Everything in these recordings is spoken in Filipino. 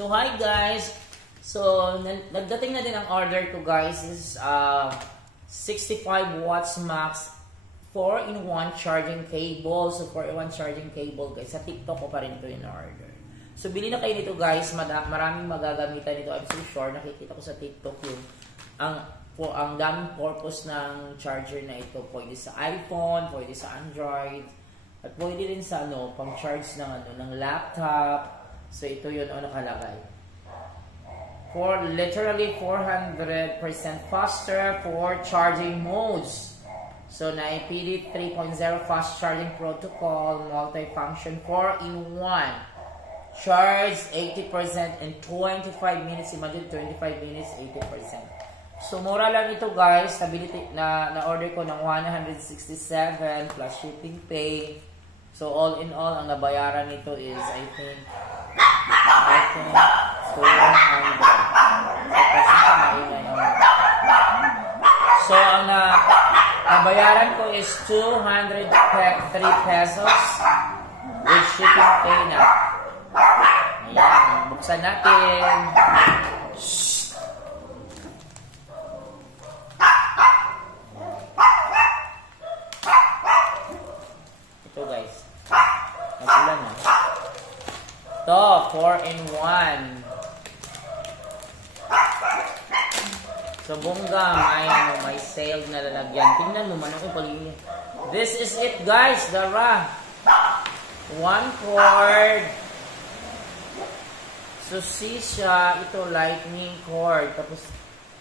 So hi guys. So nagdating na din ang order ko guys. This is 65 watts max 4-in-1 charging cable. So 4-in-1 charging cable guys. Sa TikTok ko pa rin ito in order. So bili na kayo nito guys. Maraming magagamitan nito. I'm so sure. Nakikita ko sa TikTok yung ang daming purpose ng charger na ito. Pwede sa iPhone, pwede sa Android, at pwede rin sa pang charge ng laptop. So ito yun nakalagay. Literally 400% faster for charging modes. So na-PD 3.0 fast charging protocol, multi-function 4-in-1. Charge 80% in 25 minutes. Imagine 25 minutes, 80%. So mura lang ito guys. Na-order ko ng 167 plus shipping pay. So all in all, ang nabayaran nito is I think 200. So ang nabayaran ko is 203 pesos with shipping pay na. Ayan, buksan natin. Ito guys. Nagulan na. Ito, 4-in-1. So, bongga, may sale na lalagyan. Tingnan mo, manang ipagiging. This is it, guys. Dara. 1 cord. So, siya, ito, lightning cord. Tapos,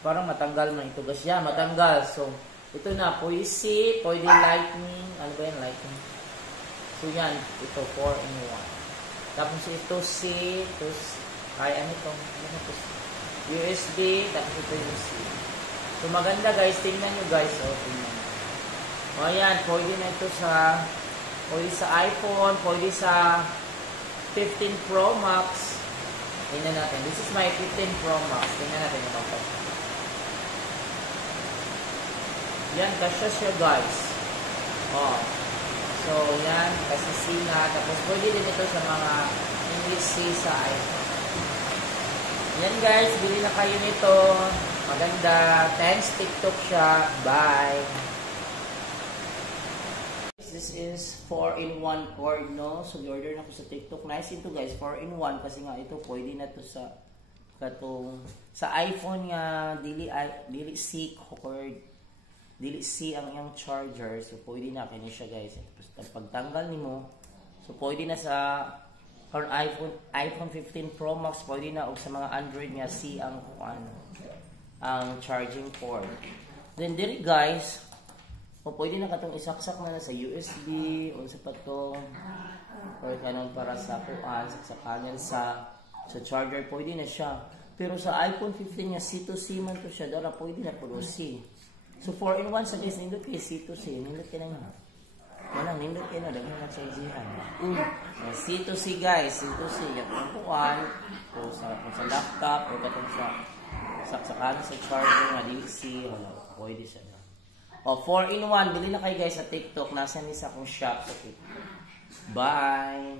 parang matanggal man ito, guys. Yeah, matanggal. So, ito na, pwede C, pwede lightning. Ano ba yan, lightning? So, yan. Ito, 4-in-1. Tapos, ito C. Tapos, ano ito? Ano ito? USB. Tapos, ito yung C. So, maganda guys. Tingnan nyo guys. Tingnan nyo. Ayan. Pwede na ito pwede sa iPhone. Pwede sa 15 Pro Max. Tingnan natin. This is my 15 Pro Max. Tingnan natin yung magkasya. Yan. Kasya siya guys. So, yan. Kasi C na. Tapos, pwede din ito sa mga English C sa iPhone. Yan guys. Bili na kayo nito. Maganda. Thanks TikTok siya. Bye. This is 4-in-1 cord, no? So, order na ko sa TikTok. Nice ito guys. 4-in-1 kasi nga ito pwede na to sa iPhone nga dili C cord. Dili C ang iyang charger. So, pwede na kanya siya guys. Pagtanggal nimo, so pwede na sa iPhone 15 Pro Max, pwede na o sa mga Android nga C ang charging port. Then diri guys, pwede na katong isaksak na sa USB o sa patong or kanang para sa saksakan sa charger, pwede na siya. Pero sa iPhone 15 nga C to C man to siya, dara pwede na puro C. So 4-in-1 sa guys, nindot kay C to C, nindot kay na. Walang nindot kay na, daghan na chargehan. C to C guys, C to C, yung kuan o sa laptop o katong saksakan sa charger nga DC, pwede siya na. 4-in-1, bili na kayo guys sa TikTok. Nasa ni sa akong shop sa TikTok. Bye!